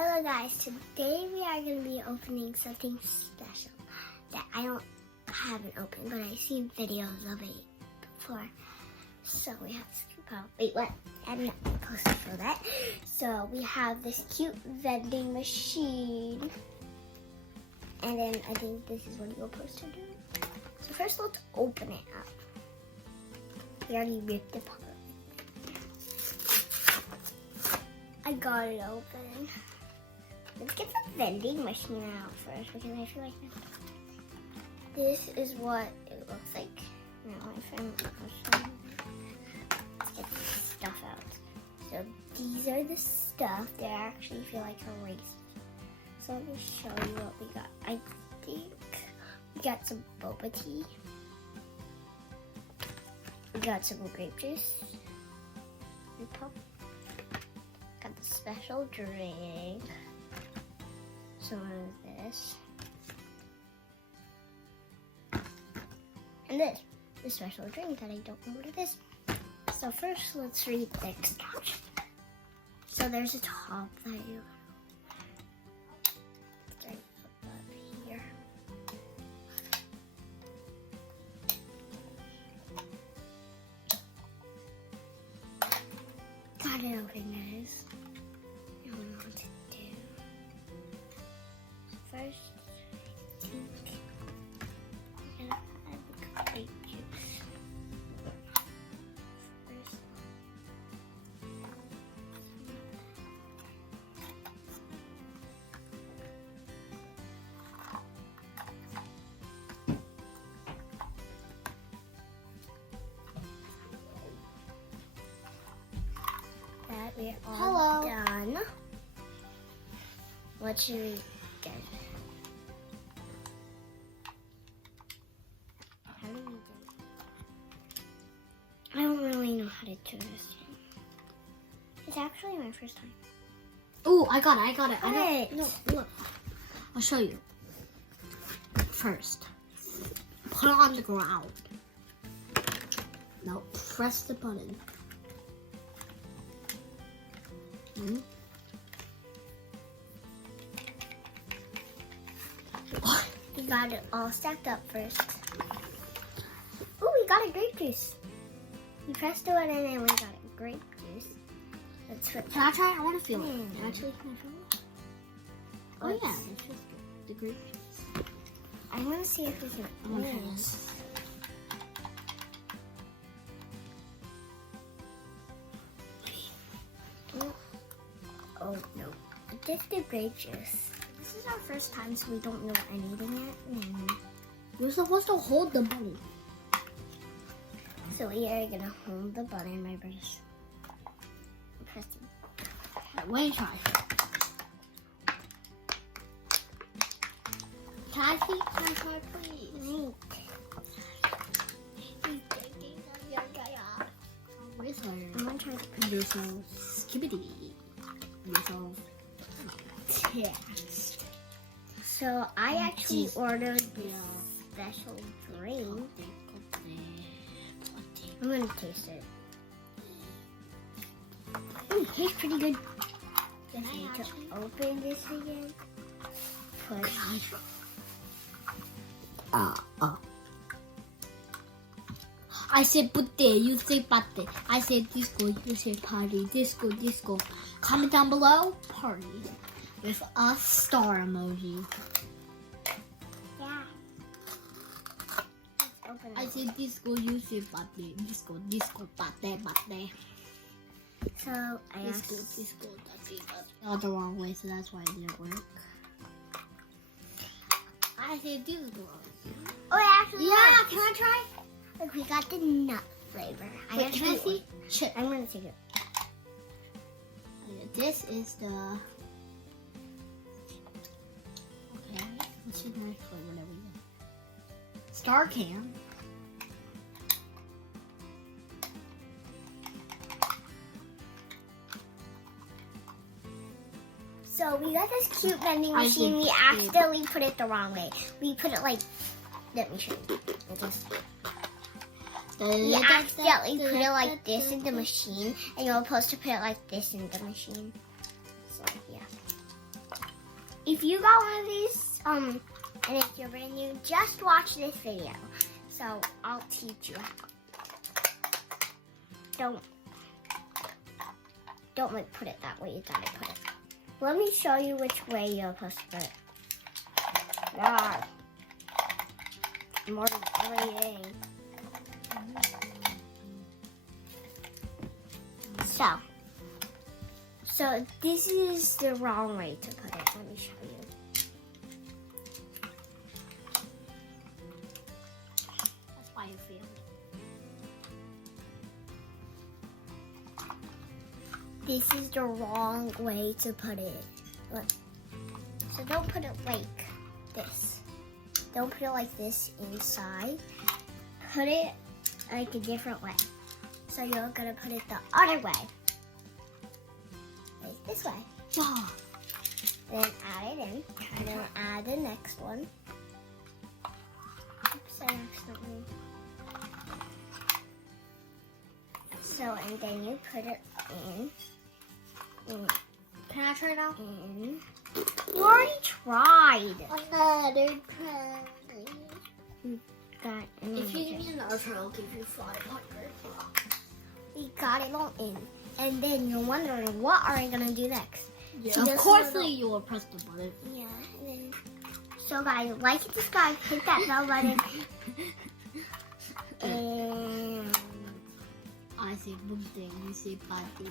Hello guys, today we are going to be opening something special that I haven't opened, but I've seen videos of it before. So we have to go, wait, what? I'm not supposed to show that. So we have this cute vending machine. And then I think this is what you're supposed to do. So first let's open it up. We already ripped it apart. I got it open. Let's get the vending machine out first because I feel like this is what it looks like. Now if I'm let's get the stuff out. So these are the stuff that I actually feel like erased. So let me show you what we got. I think we got some boba tea. We got some grape juice. Got the special drink. Some of this. And this. The special drink that I don't know what it is. So first let's read the instructions. So there's a top that you right up here. Got it open, guys. I don't know what to do. First, I think I'm gonna add the grape juice. First, that we're all done. What should we get? How do we do it? I don't really know how to do this yet. It's actually my first time. Oh, I got it. What? No, look. I'll show you. First, put it on the ground. Now press the button. We got it all stacked up first. Oh, we got a grape juice. We pressed the button and we got a grape juice. Let's put Can I try it? I want to feel it. Mm. Actually, can I feel it? Oh yeah, it's just the grape juice. I want to see if we can I'm gonna open try this. this. Oh no, just the grape juice. This is our first time, so we don't know anything yet. You're supposed to hold the button. So we are gonna hold the button, my brothers. Press it. Wait, try. Can I try, please? Where's her? I'm gonna try to put Yourself skibbity. Yourself text. So I actually Jeez. ordered this special drink. I'm gonna taste it. It tastes pretty good. Can Just I need to actually- open this again. Push. I said putte, you say patte. I said disco, you say party. Disco, disco. Comment down below, party. With a star emoji. Yeah. Let's open it. I said disco, you say patte. Disco, disco, patte, patte. So I Disco, asked. disco, patte, patte. Oh, the wrong way, so that's why it didn't work. I said disco. Oh, it actually Yeah, works. can I try? Look, we got the nut flavor. Wait, can I see? Shit. I'm gonna take it. This is the. Okay, what's the next flavor that we get? Star Can. So we got this cute vending I machine. think We it's accidentally put it the wrong way. We put it like. Let me show you. We'll just We accidentally put it like this in the machine, and you're supposed to put it like this in the machine. So, yeah. if you got one of these, and if you're brand new, just watch this video. So I'll teach you how. Don't like put it that way you gotta put it. Let me show you which way you're supposed to put it. God. More everything. So this is the wrong way to put it. Let me show you. That's why you failed. This is the wrong way to put it. Look. So don't put it like this. Don't put it like this inside. Put it like a different way. So you're gonna put it the other way. Like this way. Oh. Then add it in. And then add the next one. Oops, I accidentally. So, and then you put it in. Can I try now? In. You already tried. Another try. If If you give me another try, I'll give you 500. we got it all in. And then you're wondering, what are you gonna do next? Yeah, So of just course little- you will press the button. Yeah. And then, so guys, like and subscribe, hit that bell button. And I say boom thing, you say party.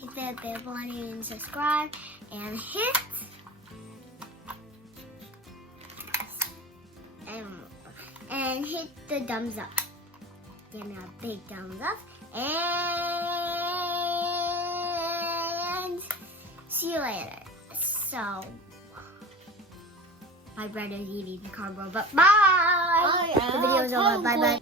hit that bell button and subscribe. And hit and hit the thumbs up. Give me a big thumbs up. And see you later. So, my brother's eating the cardboard, but bye! The video's over. Bye bye.